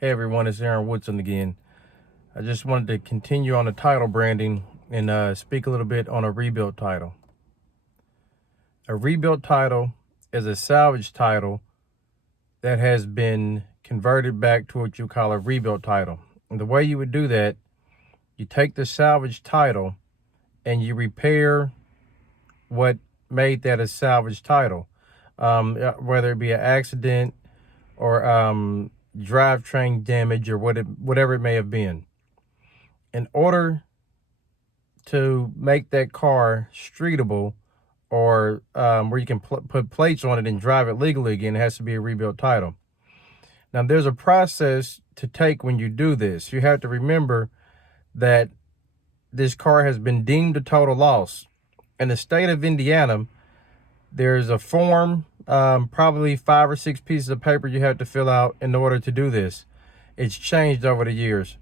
Hey everyone, it's Aaron Woodson again. I just wanted to continue on the title branding and speak a little bit on a rebuilt title. A rebuilt title is a salvage title that has been converted back to what you call a rebuilt title. And the way you would do that, you take the salvage title and you repair what made that a salvage title, whether it be an accident or drivetrain damage or whatever it may have been. In order to make that car streetable or where you can put plates on it and drive it legally again, it has to be a rebuilt title. Now, there's a process to take when you do this. You have to remember that this car has been deemed a total loss. In the state of Indiana, there's a form, probably 5 or 6 pieces of paper you have to fill out in order to do this. It's changed over the years.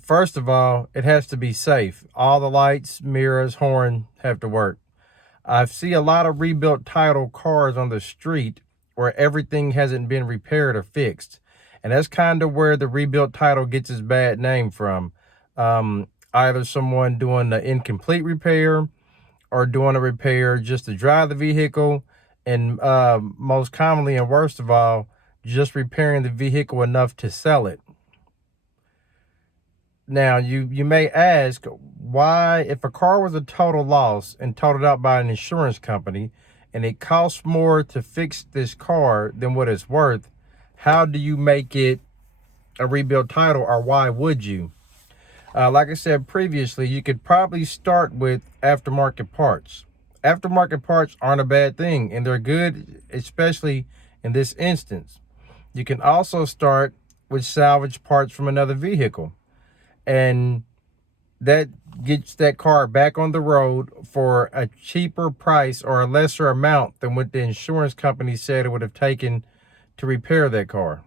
First of all, it has to be safe. All the lights, mirrors, horn have to work. I see a lot of rebuilt title cars on the street where everything hasn't been repaired or fixed. And that's kind of where the rebuilt title gets its bad name from. Either someone doing the incomplete repair or doing a repair just to drive the vehicle. And most commonly and worst of all, just repairing the vehicle enough to sell it. Now, you may ask, why, if a car was a total loss and totaled out by an insurance company and it costs more to fix this car than what it's worth, how do you make it a rebuilt title, or why would you? Like I said previously, you could probably start with aftermarket parts. Aftermarket parts aren't a bad thing, and they're good, especially in this instance. You can also start with salvage parts from another vehicle, and that gets that car back on the road for a cheaper price or a lesser amount than what the insurance company said it would have taken to repair that car.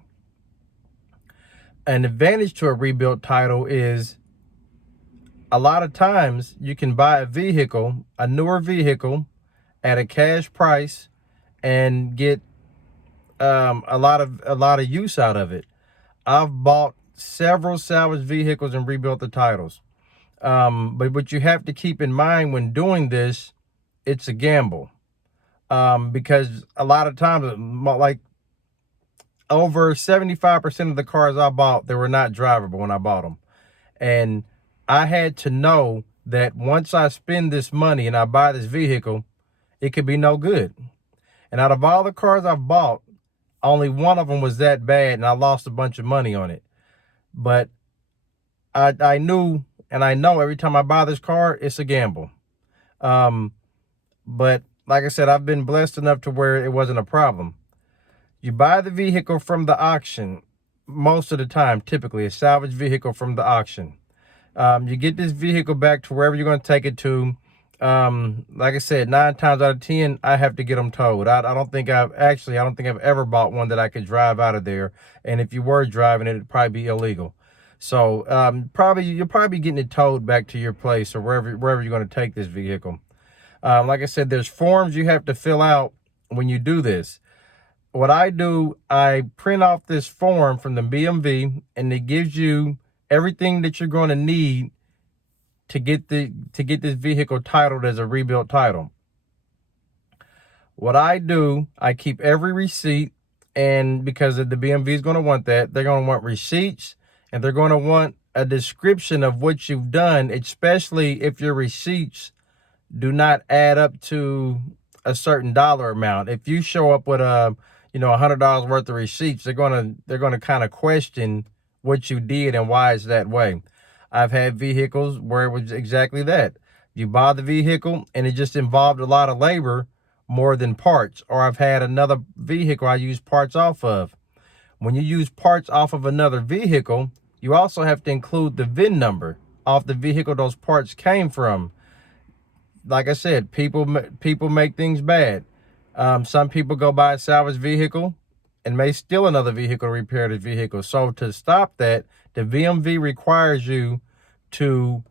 An advantage to a rebuilt title is a lot of times you can buy a newer vehicle at a cash price and get a lot of use out of it. I've bought several salvage vehicles and rebuilt the titles. But what you have to keep in mind when doing this, it's a gamble. Because a lot of times, like over 75% of the cars I bought, they were not drivable when I bought them. And I had to know that once I spend this money and I buy this vehicle, it could be no good. And out of all the cars I've bought, only one of them was that bad and I lost a bunch of money on it. But I knew, and I know every time I buy this car, it's a gamble. But like I said, I've been blessed enough to where it wasn't a problem. You buy the vehicle from the auction, most of the time, typically a salvage vehicle from the auction. You get this vehicle back to wherever you're going to take it to. Like I said, 9 times out of 10, I have to get them towed. I don't think I've ever bought one that I could drive out of there. And if you were driving it, it'd probably be illegal. So you're probably getting it towed back to your place or wherever you're going to take this vehicle. Like I said, there's forms you have to fill out when you do this. What I do, I print off this form from the BMV, and it gives you everything that you're going to need to get this vehicle titled as a rebuilt title. What I do, I keep every receipt, and because the BMV is going to want that, they're going to want receipts, and they're going to want a description of what you've done, especially if your receipts do not add up to a certain dollar amount. If you show up with $100 worth of receipts, they're gonna kind of question what you did and why it's that way. I've had vehicles where it was exactly that. You buy the vehicle and it just involved a lot of labor more than parts. Or I've had another vehicle I use parts off of. When you use parts off of another vehicle, you also have to include the VIN number off the vehicle those parts came from. Like I said, people make things bad. Some people go buy a salvage vehicle and may steal another vehicle to repair the vehicle. So to stop that, the VMV requires you to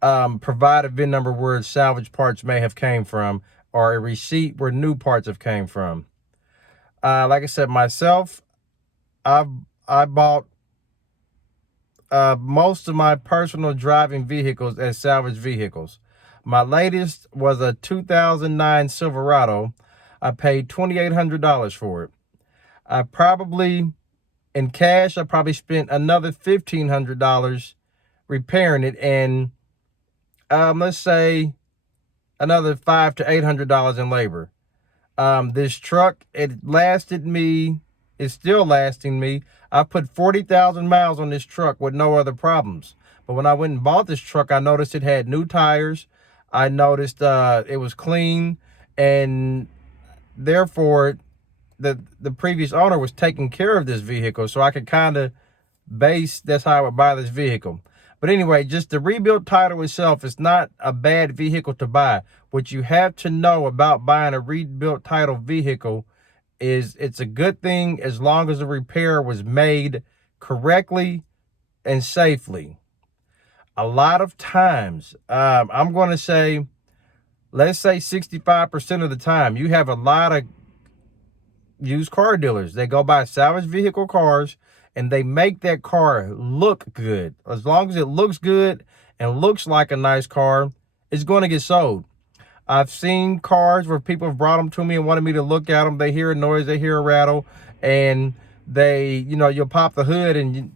provide a VIN number where salvage parts may have came from, or a receipt where new parts have came from. Like I said, myself, I bought most of my personal driving vehicles as salvage vehicles. My latest was a 2009 Silverado. I paid $2,800 for it. I probably, in cash, I probably spent another $1,500 repairing it, and let's say another $500 to $800 in labor. This truck, it lasted me, it's still lasting me. I put 40,000 miles on this truck with no other problems. But when I went and bought this truck, I noticed it had new tires. I noticed it was clean, and therefore the previous owner was taking care of this vehicle, so I could kind of base that's how I would buy this vehicle. But anyway, just the rebuilt title itself is not a bad vehicle to buy. What you have to know about buying a rebuilt title vehicle is it's a good thing as long as the repair was made correctly and safely. A lot of times, I'm going to say, let's say 65% of the time, you have a lot of used car dealers. They go buy salvage vehicle cars, and they make that car look good. As long as it looks good and looks like a nice car, it's going to get sold. I've seen cars where people have brought them to me and wanted me to look at them. They hear a noise, they hear a rattle, and you'll pop the hood and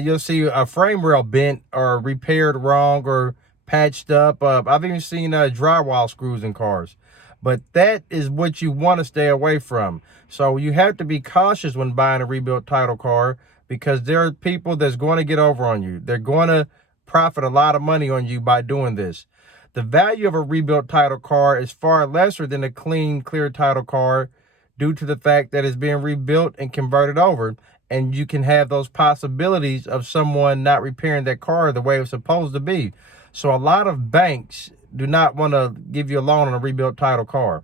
you'll see a frame rail bent or repaired wrong or patched up. I've even seen drywall screws in cars. But that is what you want to stay away from. So you have to be cautious when buying a rebuilt title car, because there are people that's going to get over on you. They're going to profit a lot of money on you by doing this. The value of a rebuilt title car is far lesser than a clean, clear title car due to the fact that it's being rebuilt and converted over. And you can have those possibilities of someone not repairing that car the way it's supposed to be. So a lot of banks do not want to give you a loan on a rebuilt title car.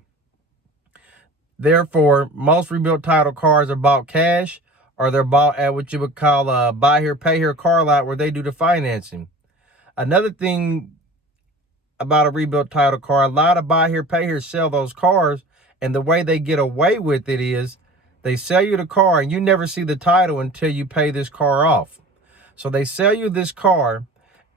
Therefore, most rebuilt title cars are bought cash, or they're bought at what you would call a buy here, pay here car lot, where they do the financing. Another thing about a rebuilt title car, a lot of buy here, pay here sell those cars, and the way they get away with it is they sell you the car and you never see the title until you pay this car off. So they sell you this car,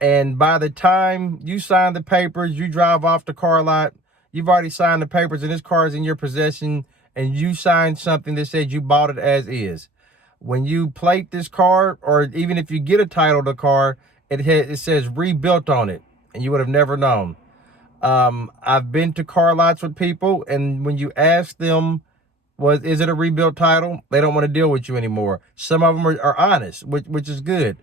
and by the time you sign the papers, you drive off the car lot, you've already signed the papers and this car is in your possession, and you signed something that says you bought it as is. When you plate this car, or even if you get a title to the car, it says rebuilt on it, and you would have never known. I've been to car lots with people, and when you ask them, is it a rebuilt title? They don't want to deal with you anymore. Some of them are honest, which is good.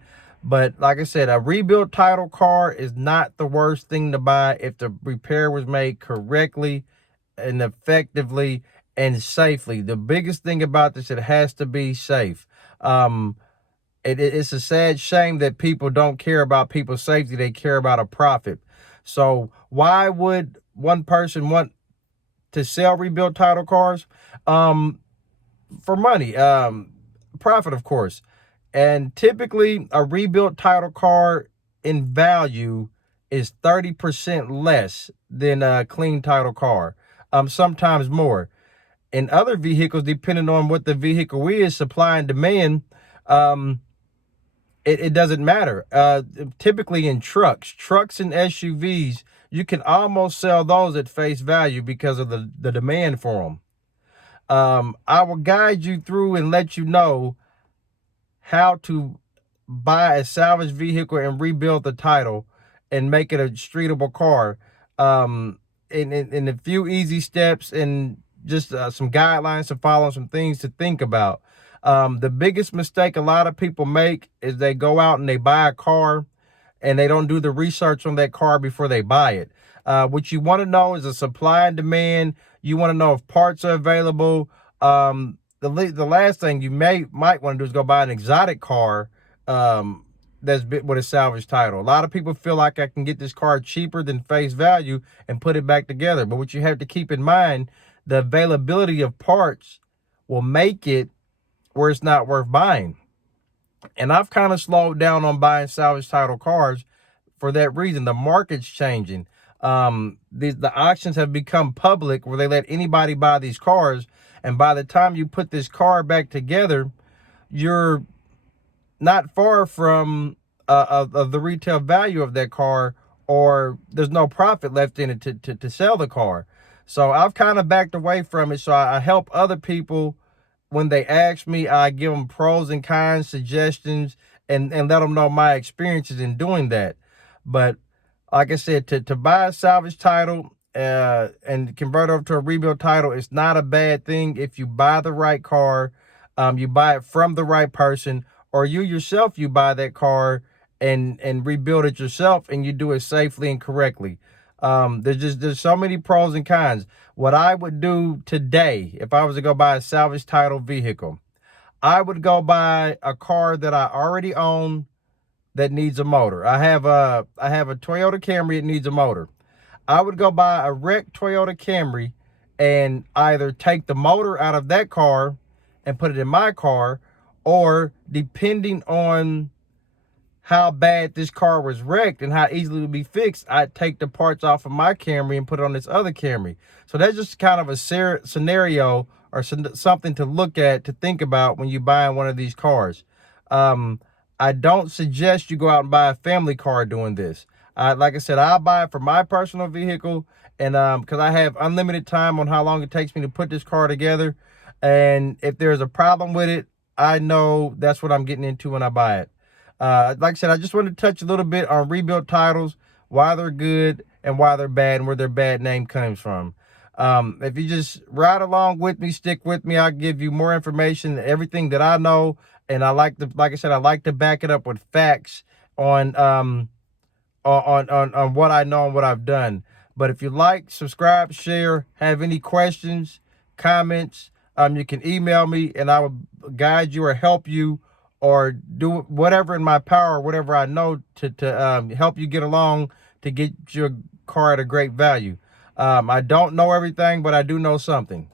But like I said, a rebuilt title car is not the worst thing to buy if the repair was made correctly and effectively and safely. The biggest thing about this, it has to be safe. It's a sad shame that people don't care about people's safety. They care about a profit. So why would one person want to sell rebuilt title cars? For money, profit, of course. And typically a rebuilt title car in value is 30% less than a clean title car, sometimes more. In other vehicles, depending on what the vehicle is, supply and demand, it doesn't matter. Typically in trucks and SUVs, you can almost sell those at face value because of the demand for them. I will guide you through and let you know how to buy a salvage vehicle and rebuild the title and make it a streetable car, in a few easy steps, and just some guidelines to follow, some things to think about. The biggest mistake a lot of people make is they go out and they buy a car and they don't do the research on that car before they buy it. What you want to know is the supply and demand. You want to know if parts are available. The last thing you might want to do is go buy an exotic car that's with a salvage title. A lot of people feel like I can get this car cheaper than face value and put it back together. But what you have to keep in mind, the availability of parts will make it where it's not worth buying. And I've kind of slowed down on buying salvage title cars for that reason. The market's changing. The auctions have become public where they let anybody buy these cars. And by the time you put this car back together, you're not far from of the retail value of that car, or there's no profit left in it to sell the car. So I've kind of backed away from it. So I help other people when they ask me. I give them pros and cons, suggestions, and let them know my experiences in doing that. But like I said, to buy a salvage title and convert over to a rebuild title, it's not a bad thing if you buy the right car, you buy it from the right person, or you yourself, you buy that car and rebuild it yourself, and you do it safely and correctly. There's so many pros and cons. What I would do today, if I was to go buy a salvage title vehicle, I would go buy a car that I already own that needs a motor. I have a Toyota Camry that needs a motor. I would go buy a wrecked Toyota Camry and either take the motor out of that car and put it in my car, or depending on how bad this car was wrecked and how easily it would be fixed, I'd take the parts off of my Camry and put it on this other Camry. So that's just kind of a scenario or something to look at, to think about when you're buying one of these cars. I don't suggest you go out and buy a family car doing this. Like I said, I'll buy it for my personal vehicle, and because I have unlimited time on how long it takes me to put this car together. And if there's a problem with it, I know that's what I'm getting into when I buy it. Like I said, I just wanted to touch a little bit on rebuilt titles, why they're good and why they're bad, and where their bad name comes from. If you just ride along with me, stick with me, I'll give you more information, everything that I know. And like I said, I like to back it up with facts on what I know and what I've done. But if you like, subscribe, share, have any questions, comments, you can email me and I will guide you or help you, or do whatever in my power, whatever I know to help you get along to get your car at a great value. I don't know everything, but I do know something.